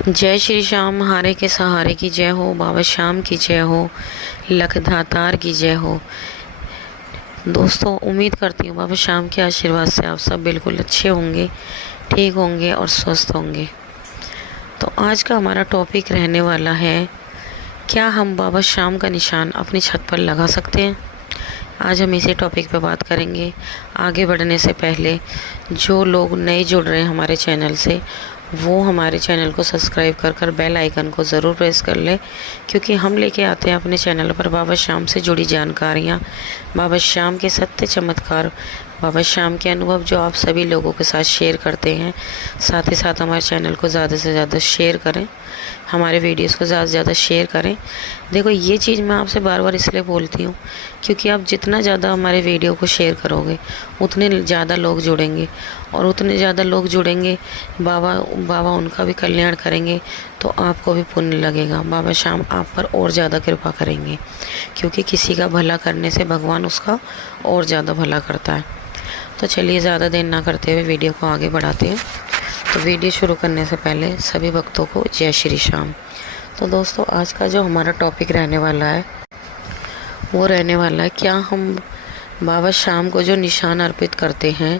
जय श्री श्याम, हारे के सहारे की जय हो, बाबा श्याम की जय हो, लखदातार की जय हो। दोस्तों, उम्मीद करती हूँ बाबा श्याम के आशीर्वाद से आप सब बिल्कुल अच्छे होंगे, ठीक होंगे और स्वस्थ होंगे। तो आज का हमारा टॉपिक रहने वाला है, क्या हम बाबा श्याम का निशान अपनी छत पर लगा सकते हैं। आज हम इसी टॉपिक पर बात करेंगे। आगे बढ़ने से पहले जो लोग नए जुड़ रहे हैं हमारे चैनल से, वो हमारे चैनल को सब्सक्राइब कर कर बेल आइकन को ज़रूर प्रेस कर ले, क्योंकि हम लेके आते हैं अपने चैनल पर बाबा श्याम से जुड़ी जानकारियाँ, बाबा श्याम के सत्य चमत्कार, बाबा श्याम के अनुभव जो आप सभी लोगों के साथ शेयर करते हैं। साथ ही साथ हमारे चैनल को ज़्यादा से ज़्यादा शेयर करें, हमारे वीडियोस को ज़्यादा से ज़्यादा शेयर करें। देखो, ये चीज़ मैं आपसे बार बार इसलिए बोलती हूँ क्योंकि आप जितना ज़्यादा हमारे वीडियो को शेयर करोगे उतने ज़्यादा लोग जुड़ेंगे, और उतने ज़्यादा लोग जुड़ेंगे, बाबा उनका भी कल्याण करेंगे, तो आपको भी पुण्य लगेगा। बाबा श्याम आप पर और ज़्यादा कृपा करेंगे, क्योंकि किसी का भला करने से भगवान उसका और ज़्यादा भला करता है। तो चलिए, ज़्यादा देर ना करते हुए वीडियो को आगे बढ़ाते हैं। तो वीडियो शुरू करने से पहले सभी भक्तों को जय श्री श्याम। तो दोस्तों, आज का जो हमारा टॉपिक रहने वाला है वो रहने वाला है, क्या हम बाबा श्याम को जो निशान अर्पित करते हैं,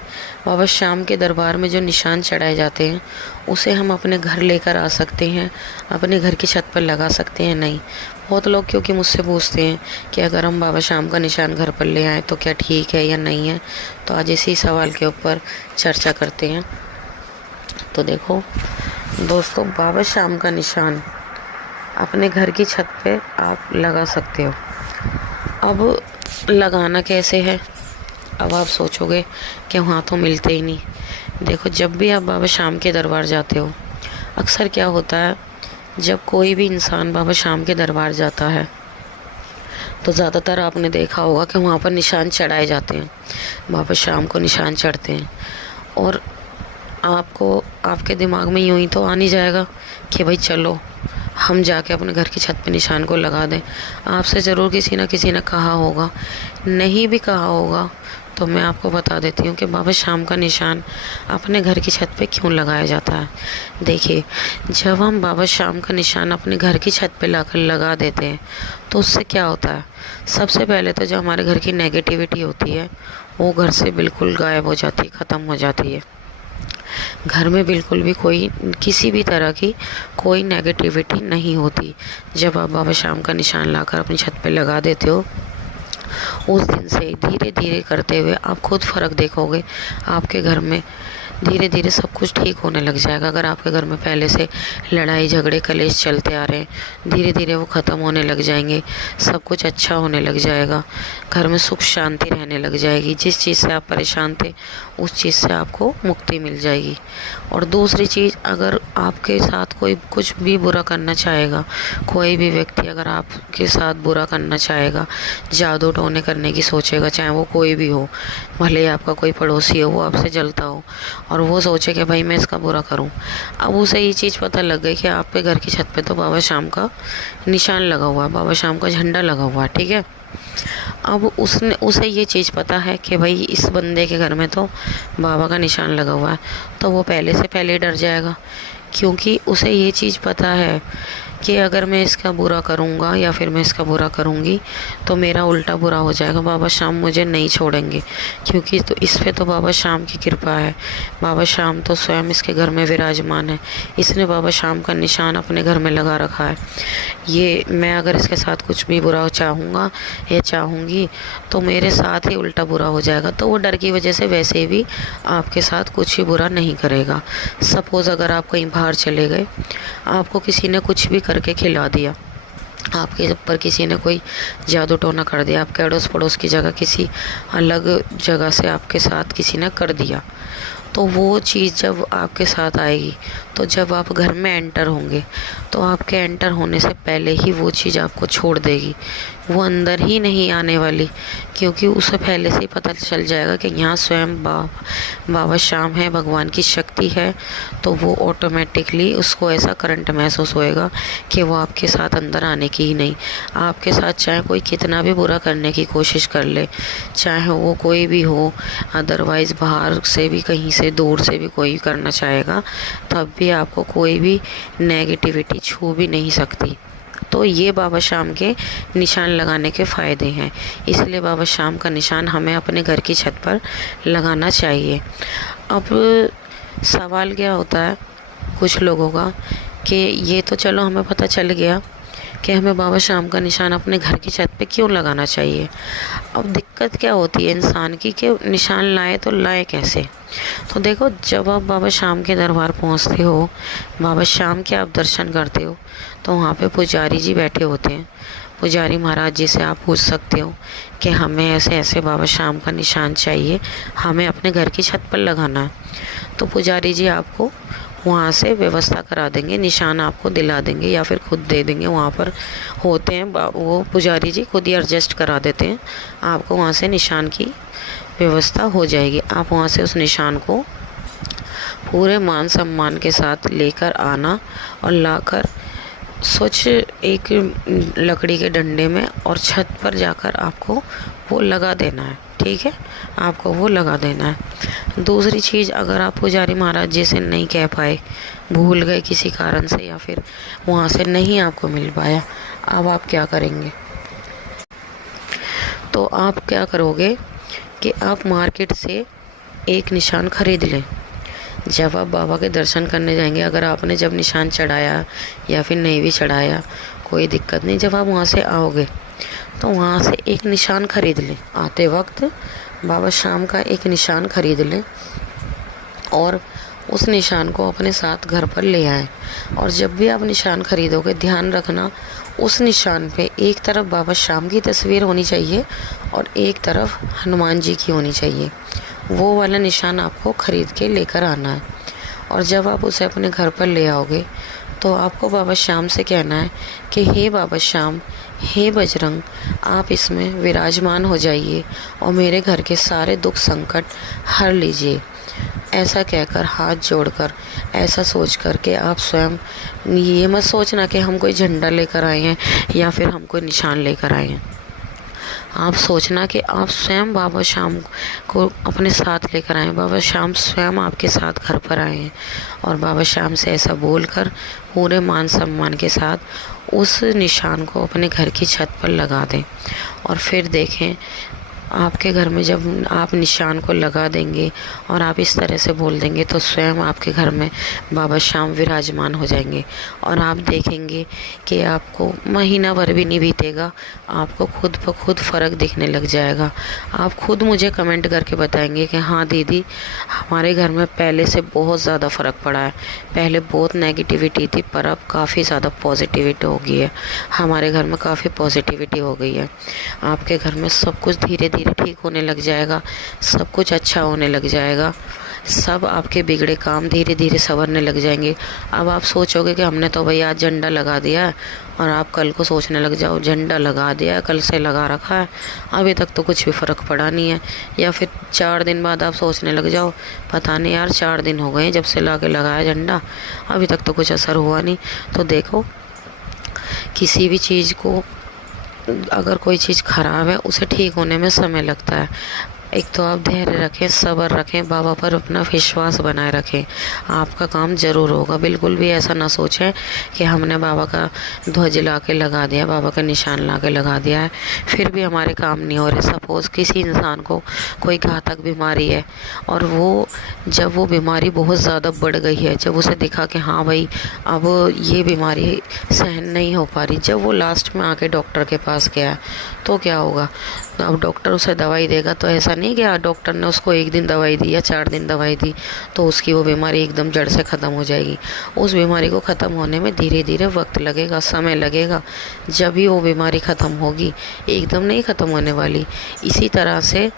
बाबा श्याम के दरबार में जो निशान चढ़ाए जाते हैं, उसे हम अपने घर लेकर आ सकते हैं, अपने घर की छत पर लगा सकते हैं। नहीं, बहुत लोग क्योंकि मुझसे पूछते हैं कि अगर हम बाबा श्याम का निशान घर पर ले आएँ तो क्या ठीक है या नहीं है। तो आज इसी सवाल के ऊपर चर्चा करते हैं। तो देखो दोस्तों, बाबा श्याम का निशान अपने घर की छत पे आप लगा सकते हो। अब लगाना कैसे है? अब आप सोचोगे कि वहाँ तो मिलते ही नहीं। देखो, जब भी आप बाबा श्याम के दरबार जाते हो, अक्सर क्या होता है, जब कोई भी इंसान बाबा श्याम के दरबार जाता है तो ज़्यादातर आपने देखा होगा कि वहाँ पर निशान चढ़ाए जाते हैं, बाबा श्याम को निशान चढ़ते हैं। और आपको आपके दिमाग में यूँ ही तो आ नहीं जाएगा कि भाई चलो हम जाके अपने घर की छत पे निशान को लगा दें। आपसे ज़रूर किसी न किसी ने कहा होगा, नहीं भी कहा होगा तो मैं आपको बता देती हूँ कि बाबा श्याम का निशान अपने घर की छत पे क्यों लगाया जाता है। देखिए, जब हम बाबा श्याम का निशान अपने घर की छत पे लाकर लगा देते हैं तो उससे क्या होता है, सबसे पहले तो जो हमारे घर की नेगेटिविटी होती है वो घर से बिल्कुल गायब हो जाती है, ख़त्म हो जाती है। घर में बिल्कुल भी किसी भी तरह की कोई नेगेटिविटी नहीं होती। जब आप बाबा श्याम का निशान लाकर अपनी छत पे लगा देते हो, उस दिन से धीरे धीरे करते हुए आप खुद फ़र्क देखोगे। आपके घर में धीरे धीरे सब कुछ ठीक होने लग जाएगा। अगर आपके घर में पहले से लड़ाई झगड़े कलेश चलते आ रहे हैं, धीरे धीरे वो ख़त्म होने लग जाएंगे, सब कुछ अच्छा होने लग जाएगा, घर में सुख शांति रहने लग जाएगी। जिस चीज़ से आप परेशान थे उस चीज़ से आपको मुक्ति मिल जाएगी। और दूसरी चीज़, अगर आपके साथ कोई कुछ भी बुरा करना चाहेगा, कोई भी व्यक्ति अगर आपके साथ बुरा करना चाहेगा, जादू टोने करने की सोचेगा, चाहे वो कोई भी हो, भले आपका कोई पड़ोसी हो, वो आपसे जलता हो और वो सोचे कि भाई मैं इसका बुरा करूं, अब उसे ये चीज़ पता लग गई कि आपके घर की छत पे तो बाबा श्याम का निशान लगा हुआ है, बाबा श्याम का झंडा लगा हुआ है, ठीक है। अब उसे ये चीज़ पता है कि भाई इस बंदे के घर में तो बाबा का निशान लगा हुआ है, तो वो पहले से पहले डर जाएगा, क्योंकि उसे ये चीज़ पता है कि अगर मैं इसका बुरा करूँगा या फिर मैं इसका बुरा करूँगी तो मेरा उल्टा बुरा हो जाएगा, बाबा श्याम मुझे नहीं छोड़ेंगे, क्योंकि तो इस पे तो बाबा श्याम की कृपा है। बाबा श्याम तो स्वयं इसके घर में विराजमान है, इसने बाबा श्याम का निशान अपने घर में लगा रखा है। ये मैं अगर इसके साथ कुछ भी बुरा चाहूँगा या चाहूँगी तो मेरे साथ ही उल्टा बुरा हो जाएगा। तो वो डर की वजह से वैसे भी आपके साथ कुछ ही बुरा नहीं करेगा। सपोज़ अगर आप कहीं बाहर चले गए, आपको किसी ने कुछ भी करके खिला दिया, आपके ऊपर किसी ने कोई जादू टोना कर दिया, आपके अड़ोस पड़ोस की जगह किसी अलग जगह से आपके साथ किसी ने कर दिया, तो वो चीज़ जब आपके साथ आएगी, तो जब आप घर में एंटर होंगे तो आपके एंटर होने से पहले ही वो चीज़ आपको छोड़ देगी। वो अंदर ही नहीं आने वाली, क्योंकि उसे पहले से ही पता चल जाएगा कि यहाँ स्वयं बाबा श्याम है, भगवान की शक्ति है। तो वो ऑटोमेटिकली उसको ऐसा करंट महसूस होएगा कि वो आपके साथ अंदर आने की ही नहीं। आपके साथ चाहे कोई कितना भी बुरा करने की कोशिश कर ले, चाहे वो कोई भी हो, अदरवाइज़ बाहर से भी कहीं से दूर से भी कोई करना चाहेगा, तब भी आपको कोई भी नेगेटिविटी छू भी नहीं सकती। तो ये बाबा श्याम के निशान लगाने के फ़ायदे हैं, इसलिए बाबा श्याम का निशान हमें अपने घर की छत पर लगाना चाहिए। अब सवाल क्या होता है कुछ लोगों का कि ये तो चलो हमें पता चल गया कि हमें बाबा श्याम का निशान अपने घर की छत पे क्यों लगाना चाहिए। अब दिक्कत क्या होती है इंसान की कि निशान लाए तो लाए कैसे। तो देखो, जब आप बाबा श्याम के दरबार पहुंचते हो, बाबा श्याम के आप दर्शन करते हो, तो वहाँ पे पुजारी जी बैठे होते हैं। पुजारी महाराज जी से आप पूछ सकते हो कि हमें ऐसे ऐसे बाबा श्याम का निशान चाहिए, हमें अपने घर की छत पर लगाना है। तो पुजारी जी आपको वहाँ से व्यवस्था करा देंगे, निशान आपको दिला देंगे या फिर खुद दे देंगे। वहाँ पर होते हैं वो पुजारी जी खुद ही एडजस्ट करा देते हैं, आपको वहाँ से निशान की व्यवस्था हो जाएगी। आप वहाँ से उस निशान को पूरे मान सम्मान के साथ लेकर आना और लाकर स्वच्छ एक लकड़ी के डंडे में और छत पर जाकर आपको वो लगा देना है। ठीक है, आपको वो लगा देना है। दूसरी चीज़, अगर आप पुजारी महाराज जी से नहीं कह पाए, भूल गए किसी कारण से या फिर वहाँ से नहीं आपको मिल पाया, अब आप क्या करेंगे। तो आप क्या करोगे कि आप मार्केट से एक निशान खरीद लें। जब आप बाबा के दर्शन करने जाएंगे, अगर आपने जब निशान चढ़ाया या फिर नहीं भी चढ़ाया, कोई दिक्कत नहीं, जब आप वहाँ से आओगे तो वहाँ से एक निशान खरीद लें। आते वक्त बाबा श्याम का एक निशान खरीद लें और उस निशान को अपने साथ घर पर ले आएँ। और जब भी आप निशान खरीदोगे, ध्यान रखना उस निशान पे एक तरफ बाबा श्याम की तस्वीर होनी चाहिए और एक तरफ हनुमान जी की होनी चाहिए। वो वाला निशान आपको ख़रीद के लेकर आना है। और जब आप उसे अपने घर पर ले आओगे तो आपको बाबा श्याम से कहना है कि हे बाबा श्याम, हे बजरंग, आप इसमें विराजमान हो जाइए और मेरे घर के सारे दुख संकट हर लीजिए। ऐसा कहकर, हाथ जोड़कर, ऐसा सोच कर के आप स्वयं, ये मत सोचना कि हम कोई झंडा लेकर आए हैं या फिर हम कोई निशान लेकर आए हैं। आप सोचना कि आप स्वयं बाबा श्याम को अपने साथ लेकर आए, बाबा श्याम स्वयं आपके साथ घर पर आए हैं और बाबा श्याम से ऐसा बोलकर पूरे मान सम्मान के साथ उस निशान को अपने घर की छत पर लगा दें। और फिर देखें, आपके घर में जब आप निशान को लगा देंगे और आप इस तरह से बोल देंगे तो स्वयं आपके घर में बाबा श्याम विराजमान हो जाएंगे और आप देखेंगे कि आपको महीना भर भी नहीं बीतेगा, आपको खुद ब खुद फ़र्क दिखने लग जाएगा। आप खुद मुझे कमेंट करके बताएंगे कि हाँ दीदी, हमारे घर में पहले से बहुत ज़्यादा फ़र्क पड़ा है। पहले बहुत नेगेटिविटी थी पर अब काफ़ी ज़्यादा पॉजिटिविटी हो गई है। हमारे घर में काफ़ी पॉजिटिविटी हो गई है। आपके घर में सब कुछ धीरे धीरे ठीक होने लग जाएगा, सब कुछ अच्छा होने लग जाएगा, सब आपके बिगड़े काम धीरे धीरे संवरने लग जाएंगे। अब आप सोचोगे कि हमने तो भाई आज झंडा लगा दिया है, और आप कल को सोचने लग जाओ झंडा लगा दिया है, कल से लगा रखा है, अभी तक तो कुछ भी फ़र्क पड़ा नहीं है। या फिर 4 दिन बाद आप सोचने लग जाओ, पता नहीं यार 4 दिन हो गए जब से लाके लगाया झंडा, अभी तक तो कुछ असर हुआ नहीं। तो देखो, किसी भी चीज़ को, अगर कोई चीज़ ख़राब है उसे ठीक होने में समय लगता है। एक तो आप धैर्य रखें, सब्र रखें, बाबा पर अपना विश्वास बनाए रखें, आपका काम ज़रूर होगा। बिल्कुल भी ऐसा ना सोचें कि हमने बाबा का ध्वज ला के लगा दिया, बाबा का निशान ला के लगा दिया है, फिर भी हमारे काम नहीं हो रहे। सपोज़ किसी इंसान को कोई घातक बीमारी है और वो, जब वो बीमारी बहुत ज़्यादा बढ़ गई है, जब उसे दिखा कि हाँ भाई अब ये बीमारी सहन नहीं हो पा रही, जब वो लास्ट में आके डॉक्टर के पास गया तो क्या होगा। अब डॉक्टर उसे दवाई देगा तो ऐसा नहीं कि डॉक्टर ने उसको 1 दिन दवाई दी या 4 दिन दवाई दी तो उसकी वो बीमारी एकदम जड़ से ख़त्म हो जाएगी। उस बीमारी को ख़त्म होने में धीरे धीरे वक्त लगेगा, समय लगेगा। जब भी वो बीमारी ख़त्म होगी, एकदम नहीं ख़त्म होने वाली। इसी तरह से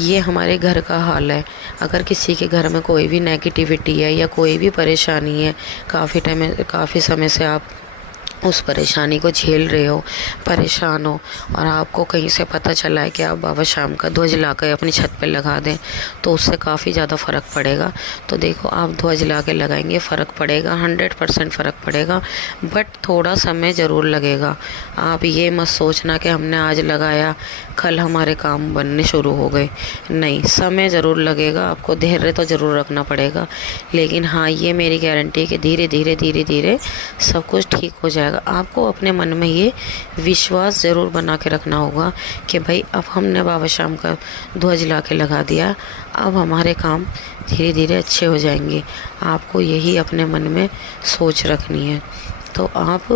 ये हमारे घर का हाल है। अगर किसी के घर में कोई भी नेगेटिविटी है या कोई भी परेशानी है, काफ़ी समय से आप उस परेशानी को झेल रहे हो, परेशान हो, और आपको कहीं से पता चला है कि आप बाबा श्याम का ध्वज लाकर अपनी छत पे लगा दें, तो उससे काफ़ी ज़्यादा फ़र्क पड़ेगा। तो देखो, आप ध्वज ला के लगाएंगे, फ़र्क पड़ेगा, 100% फ़र्क पड़ेगा, बट थोड़ा समय ज़रूर लगेगा। आप ये मत सोचना कि हमने आज लगाया कल हमारे काम बनने शुरू हो गए, नहीं, समय ज़रूर लगेगा, आपको धैर्य तो ज़रूर रखना पड़ेगा। लेकिन हाँ, ये मेरी गारंटी है कि धीरे धीरे सब कुछ ठीक हो जाएगा। आपको अपने मन में ये विश्वास ज़रूर बना के रखना होगा कि भाई अब हमने बाबा श्याम का ध्वज ला के लगा दिया, अब हमारे काम धीरे धीरे अच्छे हो जाएंगे। आपको यही अपने मन में सोच रखनी है। तो आप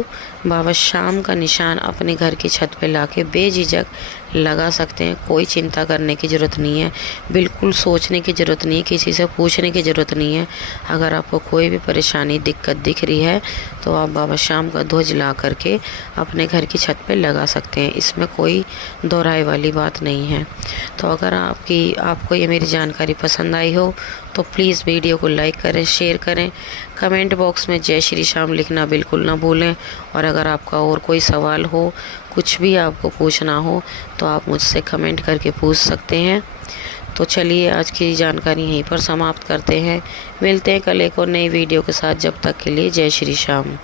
बाबा श्याम का निशान अपने घर की छत पे लाके बेझिझक लगा सकते हैं। कोई चिंता करने की ज़रूरत नहीं है, बिल्कुल सोचने की ज़रूरत नहीं है, किसी से पूछने की ज़रूरत नहीं है। अगर आपको कोई भी परेशानी दिक्कत दिख रही है तो आप बाबा श्याम का ध्वज ला करके अपने घर की छत पे लगा सकते हैं, इसमें कोई दोहराए वाली बात नहीं है। तो अगर आपको ये मेरी जानकारी पसंद आई हो तो प्लीज़ वीडियो को लाइक करें, शेयर करें, कमेंट बॉक्स में जय श्री श्याम लिखना बिल्कुल ना भूलें। और अगर आपका और कोई सवाल हो, कुछ भी आपको पूछना हो, तो आप मुझसे कमेंट करके पूछ सकते हैं। तो चलिए, आज की जानकारी यहीं पर समाप्त करते हैं। मिलते हैं कल एक और नई वीडियो के साथ। जब तक के लिए जय श्री श्याम।